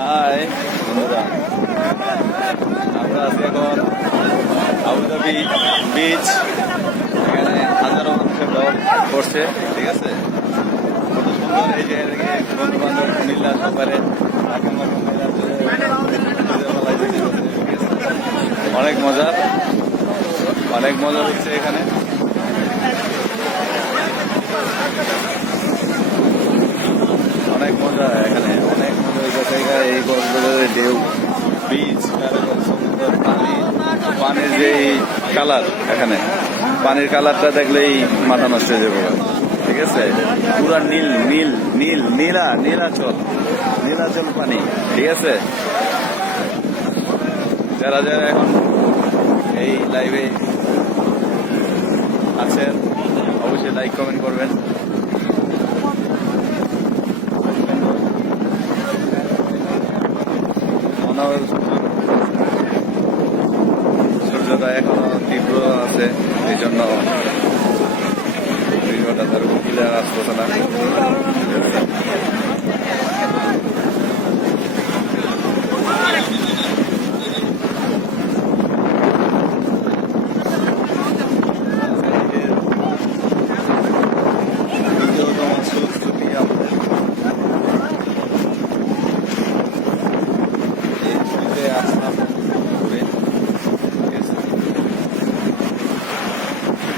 High বন্ধুরা আমরা আছি এখন আবুধাবি বিচ এখানে হাজারো মানুষের দল করছে, ঠিক আছে? কত সুন্দর, এই যে বন্ধু বান্ধব মিল্লা সবারে? অনেক মজা অনেক মজা হচ্ছে এখানে অনেক মজা এখানে অনেক মজা হইতে গল্পের ঢেউ বিচ সুন্দর পানি, পানির যে কালার এখানে, পানির কালারটা দেখলেই মাথা নষ্ট হয়ে যাবে ঠিক আছে? পুরা নীল নীল নীল, নীলা, নীলাচল নীলাচল পানি। ঠিক আছে? যারা যারা এখন এই লাইভে আছেন, অবশ্যই লাইক কমেন্ট করবেন। হয় সূর্যটা এখনও তীব্র আছে এই জন্য ভিডিওটা তার ক্লিয়ার আসতেছে না।